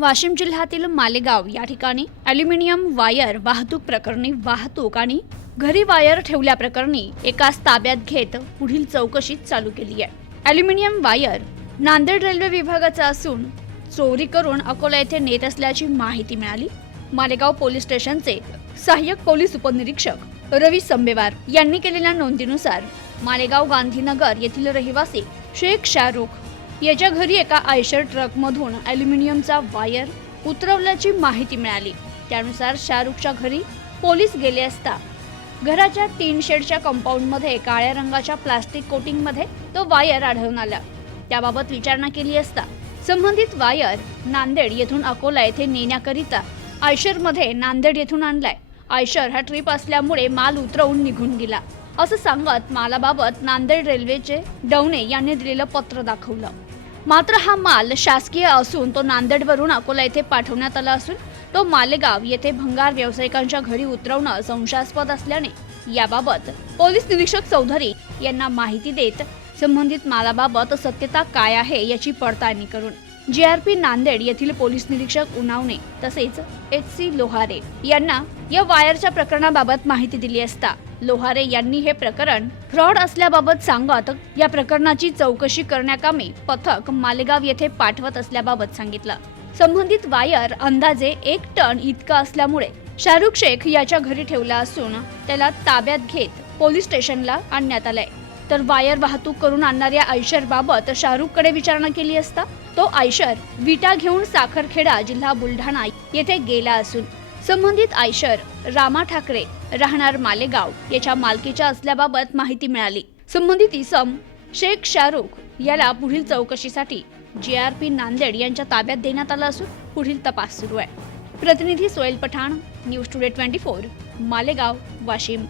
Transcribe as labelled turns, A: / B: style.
A: वाशिम जिल्ह्यातील मालेगाव या ठिकाणी ॲल्युमिनियम वायर वाहतूक प्रकरणी वाहतूक आणि घरी वायर ठेवल्याप्रकरणी एकाच ताब्यात घेत पुढील चौकशी चालू केली आहे. ॲल्युमिनियम वायर नांदेड रेल्वे विभागाचा असून चोरी करून अकोला येथे नेत असल्याची माहिती मिळाली. मालेगाव पोलीस स्टेशनचे सहाय्यक पोलीस उपनिरीक्षक रवी संबेवार यांनी केलेल्या नोंदीनुसार मालेगाव गांधीनगर येथील रहिवासी शेख शाहरुख याच्या घरी एका आयशर ट्रकमधून ॲल्युमिनियमचा वायर उतरवल्याची माहिती मिळाली. त्यानुसार शाहरुखच्या घरी पोलीस गेले असता घराच्या तीन शेडच्या कंपाऊंडमध्ये काळ्या रंगाच्या प्लास्टिक कोटिंगमध्ये तो वायर आढळून आला. त्याबाबत विचारणा केली असता संबंधित वायर नांदेड येथून अकोला येथे नेण्याकरिता आयशरमध्ये नांदेड येथून आणलाय. आयशर हा ट्रिप असल्यामुळे माल उतरवून निघून गेला. असं सांगत मालाबाबत नांदेड रेल्वेचे डवणे यांनी दिलेलं पत्र दाखवलं. मात्र हा माल शासकीय असून तो नांदेडवरून अकोला येथे पाठवण्यात आला असून तो मालेगाव येथे भंगार व्यावसायिकांच्या घरी उतरवणं संशयास्पद असल्याने याबाबत पोलीस निरीक्षक चौधरी यांना माहिती देत संबंधित मालाबाबत सत्यता काय आहे याची पडताळणी करून जी आर पी नांदेड येथील पोलीस निरीक्षक उनावणे तसेच एच सी लोहारे यांना या वायरच्या प्रकरणाबाबत माहिती दिली असता लोहारे यांनी हे प्रकरण फ्रॉड असल्याबाबत सांगत या प्रकरणाची चौकशी करण्याकामी पथक मालेगाव येथे पाठवत असल्याबाबत सांगितलं. संबंधित वायर अंदाजे एक टन इतका असल्यामुळे शाहरुख शेख याच्या घरी ठेवला असून त्याला ताब्यात घेत पोलीस स्टेशनला आणण्यात आलंय. तर वायर वाहतूक करून आणणाऱ्या आयशर बाबत शाहरुखकडे विचारणा केली असता तो आयशर विटा घेऊन साखरखेडा जिल्हा बुलढाणा येथे गेला असून संबंधित आयशर रामा ठाकरे राहणार मालेगाव याच्या मालकीच्या असल्याबाबत माहिती मिळाली. संबंधित इसम शेख शाहरुख याला पुढील चौकशीसाठी जे आर पी नांदेड यांच्या ताब्यात देण्यात आलं असून पुढील तपास सुरू आहे. प्रतिनिधी Sohel Pathan news today twenty four Malegaon Washim.